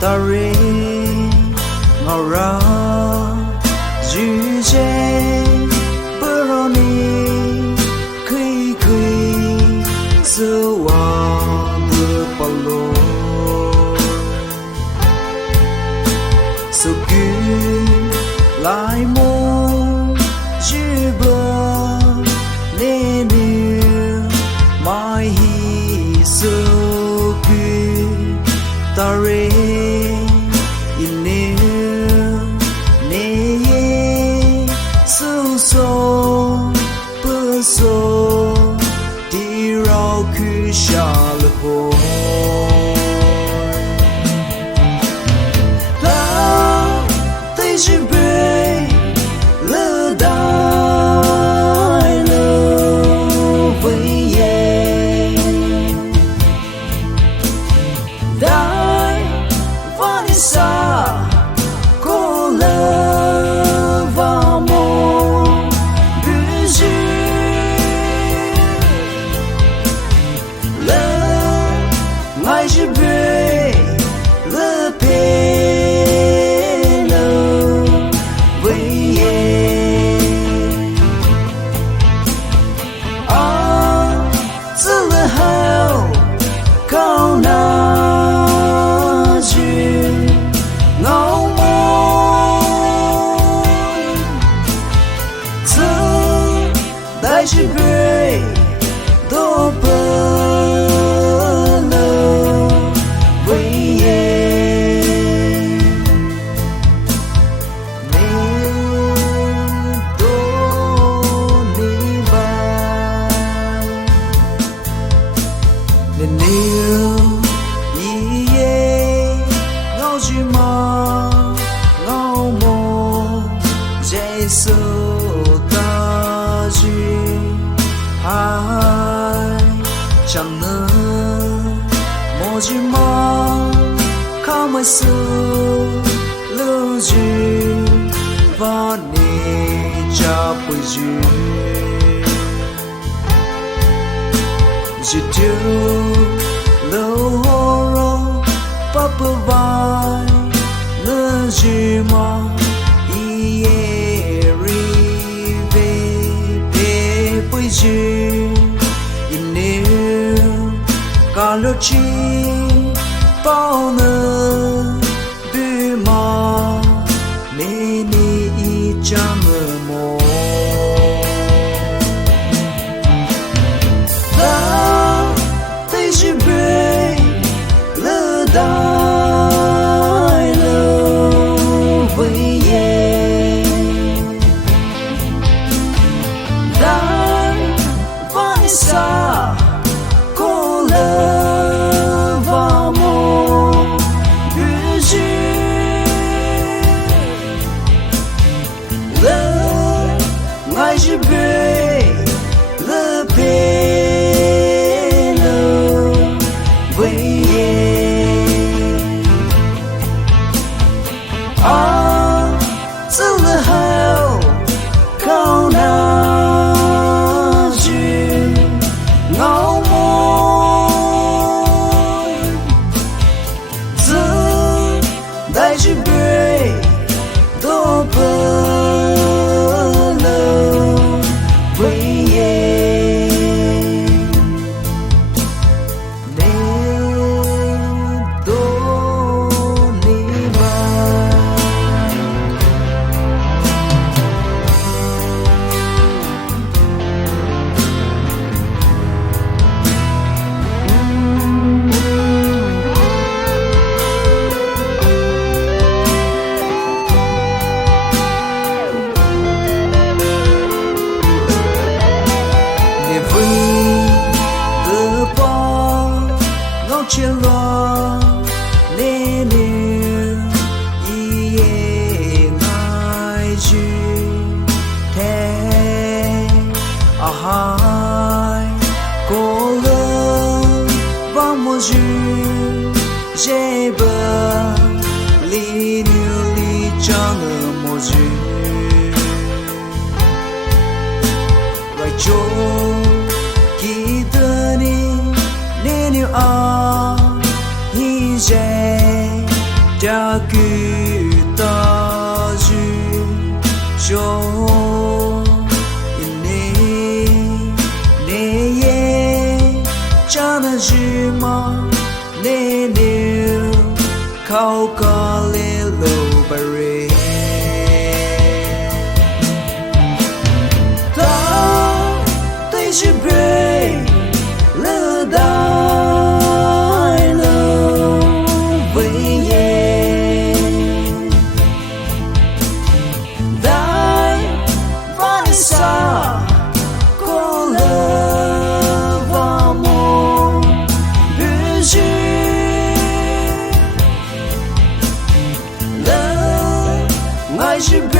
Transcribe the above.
ta rê ngào ra dư dê bơ rô ni khi khi sơ wa bơ pa lô sơ kư lại mô dư bơ nê nê mai hi sơ kư ta rê đi rau cứ xa lỡ hồ ta tay chỉ bê lỡ đai lỡ với em đai và đi xa cô lỡ vào mồ bư dư ai chỉ biết lỡ bê lỡ với em giờ là hao cao nào chứ ngao môi giờ đại chỉ biết đâu bờ nên yêu ý ye ngao chỉ mà ngao mô dễ sơ ta duyên ai chẳng ngờ mô chỉ mà khao mai sơ lưu duyên và nề cha bồi duyên chỉ thiếu lâu horo papa vai lỡ gì mà ie rive pe bôi gì inêu cả lối chi bao nơ bê mà nên đi chẳng mơ mồ chỉ biết lỡ đai lỡ với em đai và đi xa cô lỡ vào mồ bư dư lỡ ngay chỉ biết lỡ bê giờ là hao cao nào duyên ngao môi giờ đại chỉ biết đâu bờ lỡ với em nên đôi đi vào chia lo nên ie ngai chi thế hai cô lơ và một chữ dễ bờ li niu li chẳng ở một chữ lại chỗ kỳ tơ ni nên yêu ai hi dễ đã cứ ta dư cho cha na dư mà nè nêu khâu ca lê lô bà rê ta tay chỉ bê lơ đai lô với ye đai vai xa có lơ I should be